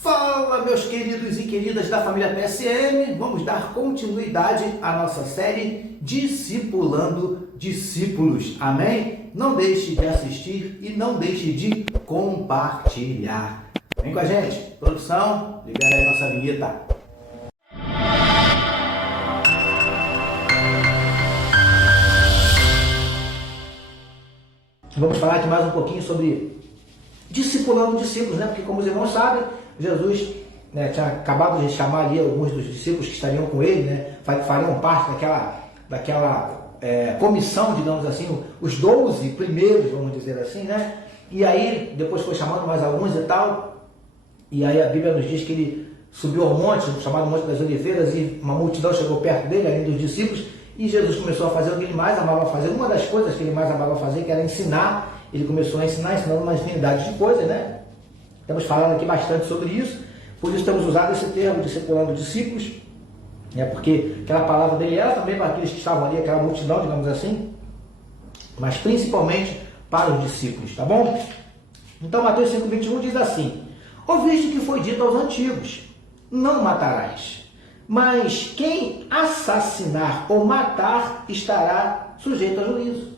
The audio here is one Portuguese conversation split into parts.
Fala, meus queridos e queridas da família PSM, vamos dar continuidade à nossa série Discipulando Discípulos, amém? Não deixe de assistir e não deixe de compartilhar. Vem com a gente, produção, libera aí a nossa vinheta. Vamos falar aqui mais um pouquinho sobre discipulando discípulos, né? Porque como os irmãos sabem, Jesus tinha acabado de chamar ali alguns dos discípulos que estariam com ele, né? Fariam parte daquela comissão, digamos assim, os 12 primeiros, vamos dizer assim, né? E aí depois foi chamando mais alguns e tal, e aí a Bíblia nos diz que ele subiu ao monte, chamado Monte das Oliveiras, e uma multidão chegou perto dele, além dos discípulos, e Jesus começou a fazer o que ele mais amava fazer. Uma das coisas que ele mais amava fazer, que era ensinar. Ele começou a ensinando uma infinidade de coisas, né? Estamos falando aqui bastante sobre isso, por isso temos usado esse termo, discipulando discípulos, né? Porque aquela palavra dele era também para aqueles que estavam ali, aquela multidão, digamos assim, mas principalmente para os discípulos, tá bom? Então Mateus 5,21 diz assim: ouviste que foi dito aos antigos, não matarás, mas quem assassinar ou matar estará sujeito a juízo.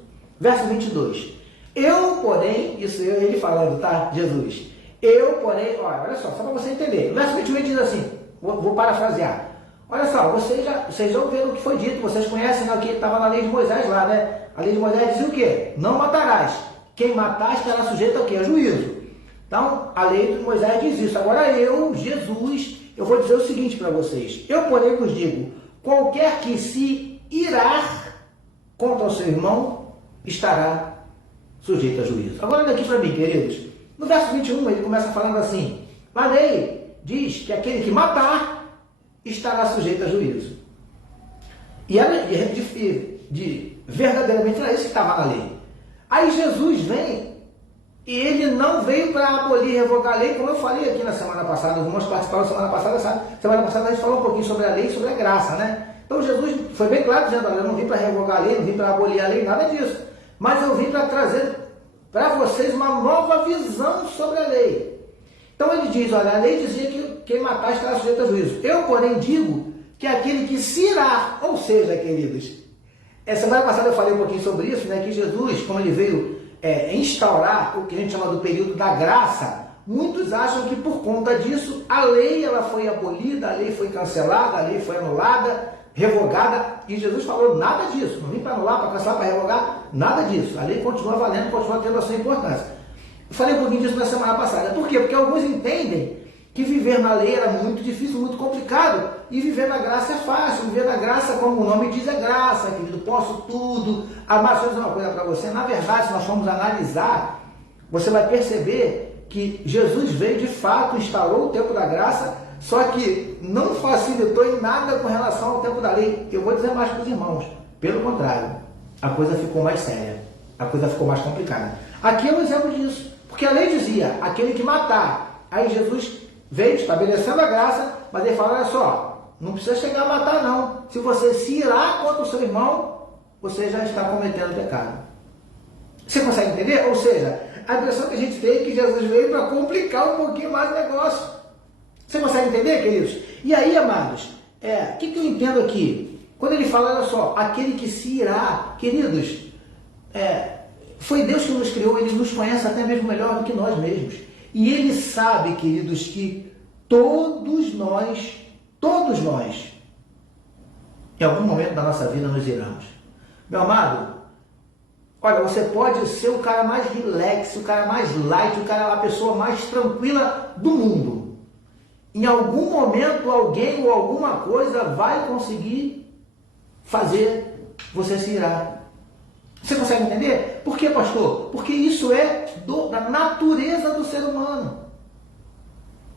Verso 22. Eu, porém, isso ele falando, tá? Jesus. Eu, porém, olha só para você entender. O verso 21 diz assim, vou parafrasear. Olha só, vocês já ouviram o que foi dito, vocês conhecem, né, o que estava na lei de Moisés lá, né? A lei de Moisés dizia o quê? Não matarás. Quem matar estará sujeito ao quê? A juízo. Então, a lei de Moisés diz isso. Agora eu, Jesus, eu vou dizer o seguinte para vocês. Eu, porém, vos digo, qualquer que se irar contra o seu irmão estará sujeito a juízo. Agora olha aqui para mim, queridos. No verso 21 ele começa falando assim: a lei diz que aquele que matar estará sujeito a juízo. E verdadeiramente era isso que estava na lei. Aí Jesus vem e ele não veio para abolir e revogar a lei, como eu falei aqui na semana passada. Os irmãos participaram da semana passada. Semana passada a gente falou um pouquinho sobre a lei e sobre a graça, né? Então Jesus foi bem claro dizendo: olha, eu não vim para revogar a lei, não vim para abolir a lei, nada disso. Mas eu vim para trazer para vocês uma nova visão sobre a lei. Então ele diz, olha, a lei dizia que quem matar estará sujeito a juízo. Eu, porém, digo que aquele que se irá, ou seja, queridos, semana passada eu falei um pouquinho sobre isso, né, que Jesus, como ele veio instaurar o que a gente chama do período da graça, muitos acham que por conta disso a lei ela foi abolida, a lei foi cancelada, a lei foi anulada, revogada, e Jesus falou nada disso, não vim para anular, para cancelar, para revogar, nada disso. A lei continua valendo, continua tendo a sua importância. Eu falei um pouquinho disso na semana passada. Por quê? Porque alguns entendem que viver na lei era muito difícil, muito complicado, e viver na graça é fácil. Viver na graça, como o nome diz, é graça, querido. Posso tudo. Mas eu dizer uma coisa para você, na verdade, se nós formos analisar, você vai perceber que Jesus veio de fato, instaurou o tempo da graça, só que não facilitou em nada com relação ao tempo da lei. Eu vou dizer mais para os irmãos. Pelo contrário, a coisa ficou mais séria. A coisa ficou mais complicada. Aqui é um exemplo disso. Porque a lei dizia, aquele que matar. Aí Jesus veio estabelecendo a graça, mas ele fala, olha só, não precisa chegar a matar não. Se você se irar contra o seu irmão, você já está cometendo pecado. Você consegue entender? Ou seja, a impressão que a gente tem é que Jesus veio para complicar um pouquinho mais o negócio. Você consegue entender, queridos? E aí, amados, o que eu entendo aqui? Quando ele fala, olha só, aquele que se irá, queridos, foi Deus que nos criou, Ele nos conhece até mesmo melhor do que nós mesmos. E Ele sabe, queridos, que todos nós, em algum momento da nossa vida nos iramos. Meu amado, olha, você pode ser o cara mais relax, o cara mais light, a pessoa mais tranquila do mundo. Em algum momento, alguém ou alguma coisa vai conseguir fazer você se irar. Você consegue entender? Por quê, pastor? Porque isso é da natureza do ser humano.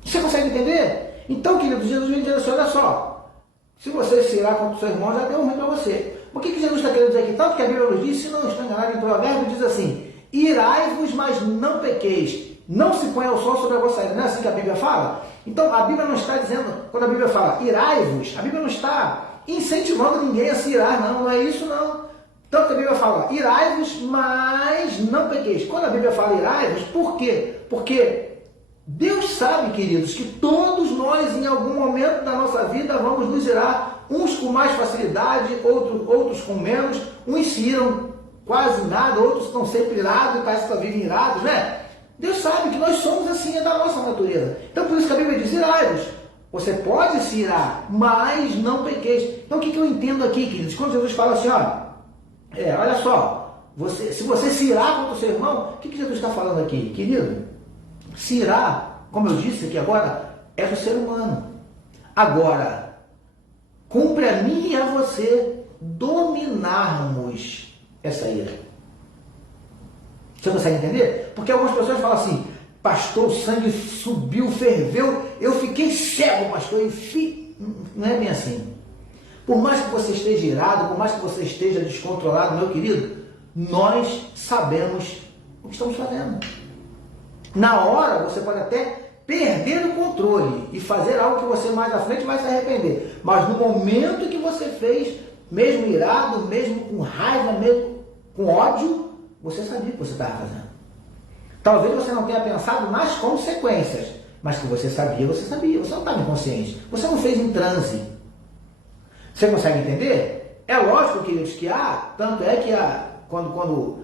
Você consegue entender? Então, querido, Jesus vem dizer assim, olha só, se você se irar contra o seu irmão, já deu ruim para você. O que Jesus está querendo dizer aqui? Tanto que a Bíblia nos diz, se não estou enganado em provérbio, diz assim, irai-vos, mas não pequeis. Não se põe ao sol sobre a vossa ira. Não é assim que a Bíblia fala? Então, a Bíblia não está dizendo, quando a Bíblia fala irai-vos, a Bíblia não está incentivando ninguém a se irar, não é isso não. Tanto que a Bíblia fala, irai-vos, mas não pequeis. Quando a Bíblia fala irai-vos, por quê? Porque Deus sabe, queridos, que todos nós, em algum momento da nossa vida, vamos nos irar, uns com mais facilidade, outros com menos, uns se iram quase nada, outros estão sempre irados e parece que vivem irados, né? Deus sabe que nós somos assim, é da nossa natureza. Então, por isso que a Bíblia diz, irai-vos. Você pode se irar, mas não pequeis. Então, o que eu entendo aqui, queridos? Quando Jesus fala assim, olha só, se você se irar contra o seu irmão, o que Jesus está falando aqui? Querido, se irar, como eu disse aqui agora, é do ser humano. Agora, cumpre a mim e a você dominarmos essa ira. Você consegue entender? Porque algumas pessoas falam assim, pastor, o sangue subiu, ferveu, eu fiquei cego, pastor, não é bem assim. Por mais que você esteja irado, por mais que você esteja descontrolado, meu querido, nós sabemos o que estamos fazendo. Na hora, você pode até perder o controle e fazer algo que você mais à frente vai se arrepender. Mas no momento que você fez, mesmo irado, mesmo com raiva, mesmo com ódio, você sabia o que você estava fazendo. Talvez você não tenha pensado nas consequências, mas que você sabia, você sabia. Você não estava inconsciente. Você não fez em transe. Você consegue entender? É lógico, queridos, que tanto é que quando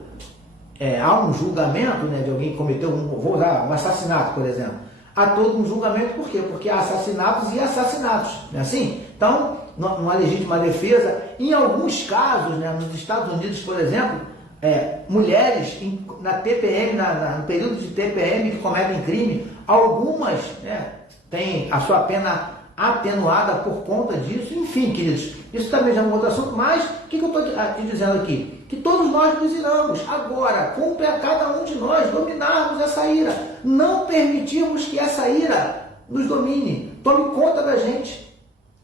há um julgamento, né, de alguém que cometeu um assassinato, por exemplo. Há todo um julgamento, por quê? Porque há assassinatos e assassinatos, não é assim? Então, numa legítima defesa, em alguns casos, né, nos Estados Unidos, por exemplo, mulheres na TPM, no período de TPM que cometem crime, algumas, né, têm a sua pena atenuada por conta disso. Enfim, queridos, isso também já é um outro assunto, mas o que eu estou te dizendo aqui? Que todos nós nos iramos. Agora, cumpre a cada um de nós dominarmos essa ira, não permitirmos que essa ira nos domine, tome conta da gente.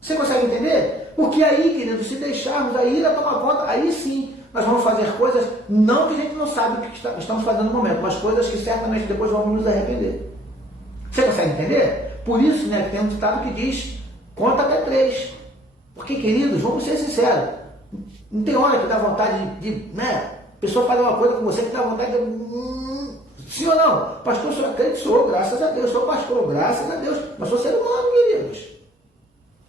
Você consegue entender? Porque aí, queridos, se deixarmos a ira tomar conta, aí sim, nós vamos fazer coisas, não que a gente não sabe o que estamos fazendo no momento, mas coisas que certamente depois vamos nos arrepender. Você consegue entender? Por isso, né, tem um ditado que diz, conta até 3. Porque, queridos, vamos ser sinceros, não tem hora que dá vontade né, a pessoa fazer uma coisa com você que dá vontade de... Sim ou não? Pastor, sou crente, sou, graças a Deus, sou pastor, graças a Deus, mas sou ser humano, queridos.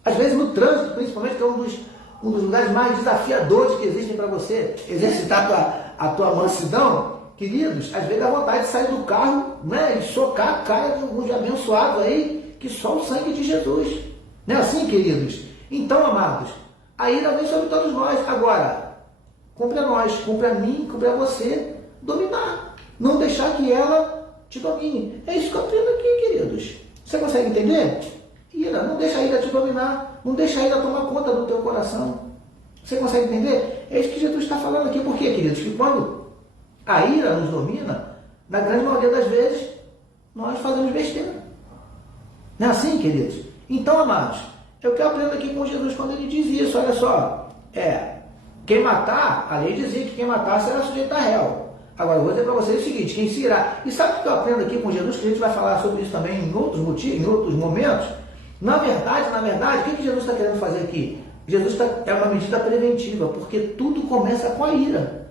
Às vezes no trânsito, principalmente, que é um dos lugares mais desafiadores que existem para você exercitar a tua mansidão, queridos, às vezes dá vontade de sair do carro, né, e socar a cara de alguns abençoados aí, que só o sangue de Jesus. Não é assim, queridos? Então, amados, a ira vem sobre todos nós. Agora, cumpre a nós, cumpre a mim, cumpre a você dominar. Não deixar que ela te domine. É isso que eu aprendo aqui, queridos. Você consegue entender? Ira, não deixa a ira te dominar. Não deixa a ira tomar conta do teu coração. Você consegue entender? É isso que Jesus está falando aqui. Por quê, queridos? Que quando a ira nos domina, na grande maioria das vezes, nós fazemos besteira. Não é assim, queridos? Então, amados, eu quero aprender aqui com Jesus quando ele diz isso. Olha só, quem matar, a lei dizia que quem matar será sujeito a réu. Agora, eu vou dizer para vocês o seguinte, quem se irá. E sabe o que eu aprendo aqui com Jesus, que a gente vai falar sobre isso também em outros motivos, em outros momentos? Na verdade, o que Jesus está querendo fazer aqui? Jesus é uma medida preventiva, porque tudo começa com a ira.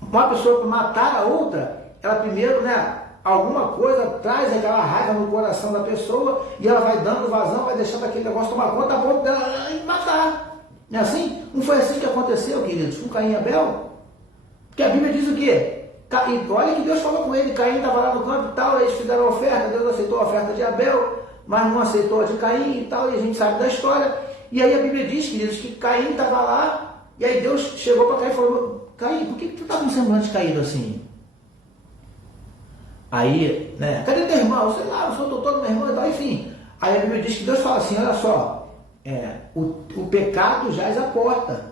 Uma pessoa, para matar a outra, ela primeiro, né, alguma coisa traz aquela raiva no coração da pessoa e ela vai dando vazão, vai deixando aquele negócio tomar conta a ponto dela matar. Não é assim? Não foi assim que aconteceu, queridos, com Caim e Abel? Porque a Bíblia diz o quê? Olha que Deus falou com ele, Caim estava lá no campo e tal, eles fizeram a oferta, Deus aceitou a oferta de Abel, mas não aceitou a de Caim e tal, e a gente sabe da história. E aí a Bíblia diz, queridos, que Caim estava lá, e aí Deus chegou para Caim e falou, Caim, por que tu está com o semblante caído assim? Aí, né, cadê teu irmão? Sei lá, eu sou doutor do meu irmão e tal, enfim. Aí a Bíblia diz que Deus fala assim, olha só, o pecado jaz à porta.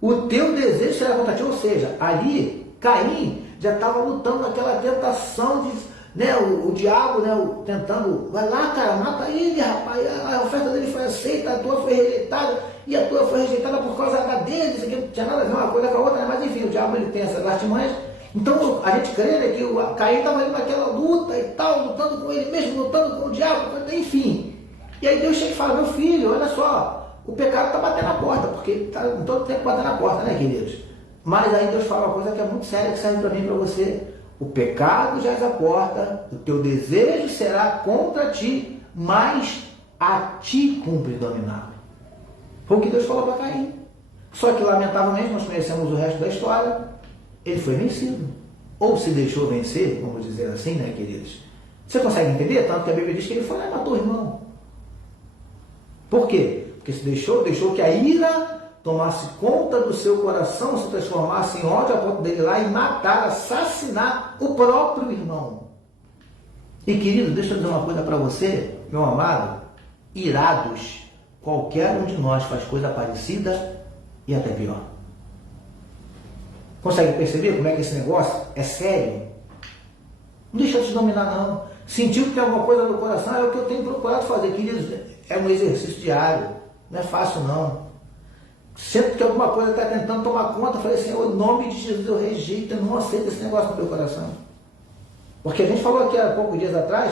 O teu desejo será contra ti, ou seja, ali, Caim já estava lutando naquela tentação de, né, o diabo, né, tentando, vai lá, cara, mata ele, rapaz, a oferta dele foi aceita, a tua foi rejeitada, e a tua foi rejeitada por causa da dele, isso aqui não tinha nada a ver uma coisa com a outra, né? Mas enfim, o diabo ele tem essas artimanhas. Então a gente crê, né, que o Caim estava ali naquela luta e tal, lutando com ele mesmo, lutando com o diabo, enfim. E aí Deus chega e fala, meu filho, olha só, o pecado está batendo na porta, porque está todo tempo batendo na porta, né, queridos? Mas aí Deus fala uma coisa que é muito séria, que serve para mim e para você. O pecado jaz à porta, o teu desejo será contra ti, mas a ti cumpre dominá-lo. Foi o que Deus falou para Caim. Só que, lamentavelmente, nós conhecemos o resto da história, ele foi vencido. Ou se deixou vencer, vamos dizer assim, né, queridos? Você consegue entender? Tanto que a Bíblia diz que ele foi lá e matou o irmão. Por quê? Porque se deixou que a ira tomasse conta do seu coração, se transformasse em ódio a ponto dele ir lá e matar, assassinar o próprio irmão. E querido, deixa eu dizer uma coisa para você, meu amado, irados, qualquer um de nós faz coisa parecida e até pior. Consegue perceber como é que esse negócio é sério? Não deixa te dominar não. Sentiu que tem alguma coisa no coração, é o que eu tenho procurado fazer, queridos, é um exercício diário, não é fácil não. Sempre que alguma coisa está tentando tomar conta, eu falei, Senhor, em nome de Jesus eu rejeito, eu não aceito esse negócio no meu coração. Porque a gente falou aqui há poucos dias atrás,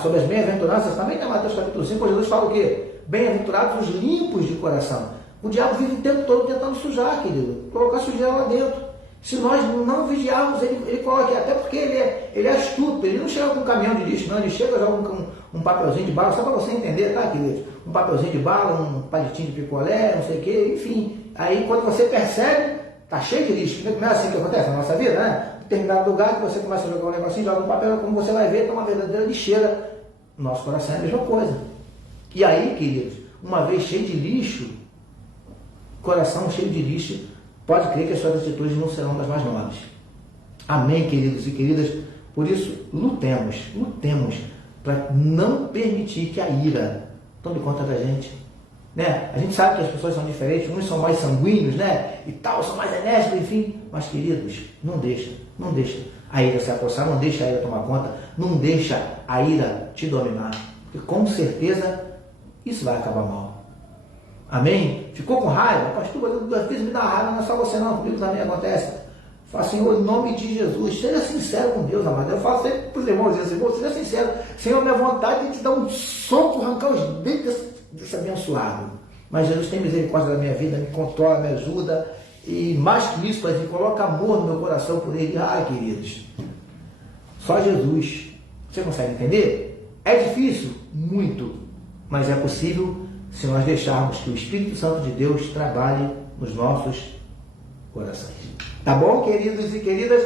sobre as bem-aventuranças, também na Mateus capítulo 5, Jesus fala o quê? Bem-aventurados os limpos de coração. O diabo vive o tempo todo tentando sujar, querido, colocar sujeira lá dentro. Se nós não vigiarmos, ele coloca, até porque ele é astuto, ele não chega com um caminhão de lixo, não, ele chega já com um papelzinho de bala, só para você entender, tá, querido? Um papelzinho de bala, um palitinho de picolé, não sei o que, enfim. Aí quando você percebe, tá cheio de lixo. Não é assim que acontece na nossa vida, né? Em determinado lugar que você começa a jogar um negocinho, joga um papel, como você vai ver, tá uma verdadeira lixeira. Nosso coração é a mesma coisa. E aí, queridos, uma vez cheio de lixo, coração cheio de lixo, pode crer que as suas atitudes não serão das mais nobres. Amém, queridos e queridas? Por isso, lutemos para não permitir que a ira tome conta da gente. Né? A gente sabe que as pessoas são diferentes, uns são mais sanguíneos, né? E tal, são mais enérgicos, enfim. Mas, queridos, não deixa a ira se apossar, não deixa a ira tomar conta, não deixa a ira te dominar. Porque com certeza isso vai acabar mal. Amém? Ficou com raiva? Pastor, às vezes me dá raiva, não é só você não, comigo também acontece. Fala, Senhor, em nome de Jesus, seja sincero com Deus, amado. Eu falo sempre para os irmãos, Senhor, seja sincero. Senhor, minha vontade é te dar um soco, arrancar os dentes desse abençoado. Mas Jesus tem misericórdia da minha vida, me controla, me ajuda. E mais que isso, Pai, coloca amor no meu coração por Ele. Ai, queridos, só Jesus. Você consegue entender? É difícil? Muito. Mas é possível se nós deixarmos que o Espírito Santo de Deus trabalhe nos nossos corações. Tá bom, queridos e queridas?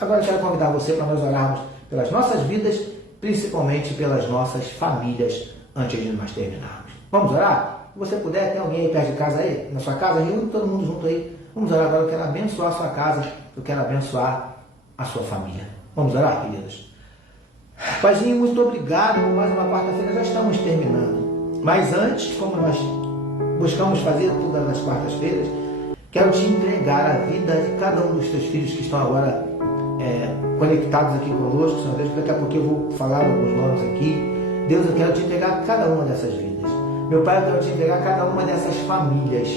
Agora eu quero convidar você para nós orarmos pelas nossas vidas, principalmente pelas nossas famílias, antes de nós terminarmos. Vamos orar? Se você puder, tem alguém aí perto de casa aí, na sua casa, reúne todo mundo junto aí. Vamos orar agora, eu quero abençoar a sua casa, eu quero abençoar a sua família. Vamos orar, queridos? Paizinho, muito obrigado por mais uma quarta-feira, já estamos terminando. Mas antes, como nós buscamos fazer todas as quartas-feiras, quero te entregar a vida de cada um dos teus filhos que estão agora conectados aqui conosco, Senhor Deus, daqui a pouco eu vou falar alguns nomes aqui. Deus, eu quero te entregar cada uma dessas vidas. Meu Pai, eu quero te entregar cada uma dessas famílias,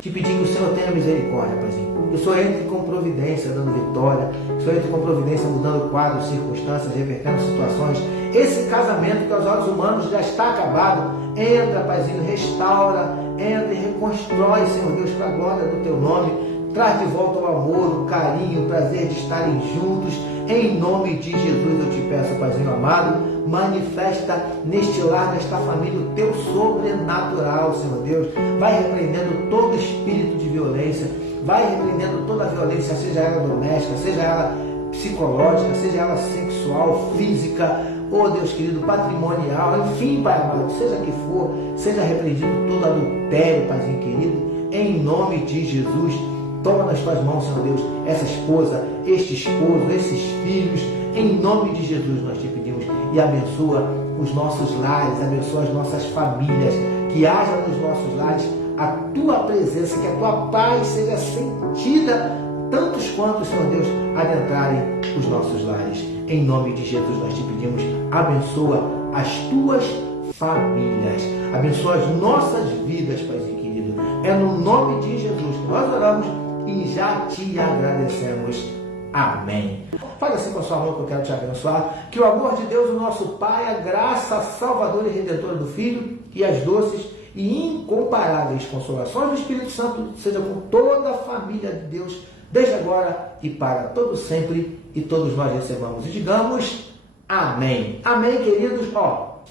te pedindo que o Senhor tenha misericórdia, Paizinho. Que o Senhor entre com providência, dando vitória, que o Senhor entre com providência, mudando quadros, circunstâncias, revertendo situações. Esse casamento que aos olhos humanos já está acabado, entra, Paizinho, restaura, entra e reconstrói, Senhor Deus, para a glória do Teu nome. Traz de volta o amor, o carinho, o prazer de estarem juntos. Em nome de Jesus eu te peço, Paizinho amado, manifesta neste lar, nesta família, o Teu sobrenatural, Senhor Deus. Vai repreendendo todo espírito de violência, vai repreendendo toda a violência, seja ela doméstica, seja ela psicológica, seja ela sexual, física, oh Deus querido, patrimonial, enfim, Pai amado, seja que for, seja repreendido todo adultério, Paizinho querido, em nome de Jesus. Toma nas tuas mãos, Senhor Deus, essa esposa, este esposo, esses filhos, em nome de Jesus nós te pedimos, e abençoa os nossos lares, abençoa as nossas famílias, que haja nos nossos lares a tua presença, que a tua paz seja sentida, tantos quantos, Senhor Deus, adentrarem os nossos lares. Em nome de Jesus nós te pedimos, abençoa as tuas famílias, abençoa as nossas vidas, Paizinho querido. É no nome de Jesus que nós oramos e já te agradecemos. Amém. Faz assim com a sua mão que eu quero te abençoar. Que o amor de Deus, o nosso Pai, a graça salvadora e redentora do Filho e as doces e incomparáveis consolações do Espírito Santo seja com toda a família de Deus, desde agora e para todo sempre. e todos nós recebamos. E digamos amém. Amém, queridos. Ó,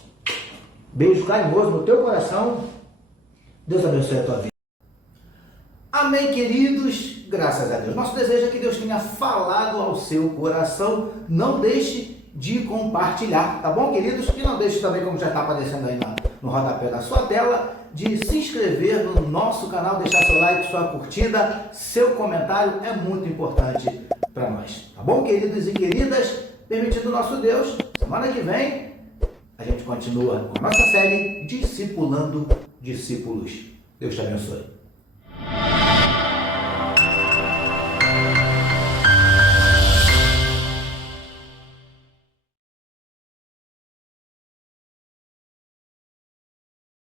beijo carinhoso no teu coração. Deus abençoe a tua vida. Amém, queridos. Graças a Deus. Nosso desejo é que Deus tenha falado ao seu coração. Não deixe de compartilhar, tá bom, queridos? E não deixe também, como já está aparecendo aí no rodapé da sua tela, de se inscrever no nosso canal, deixar seu like, sua curtida, seu comentário é muito importante para nós, tá bom, queridos e queridas? Permitindo nosso Deus, semana que vem a gente continua com a nossa série Discipulando Discípulos. Deus te abençoe.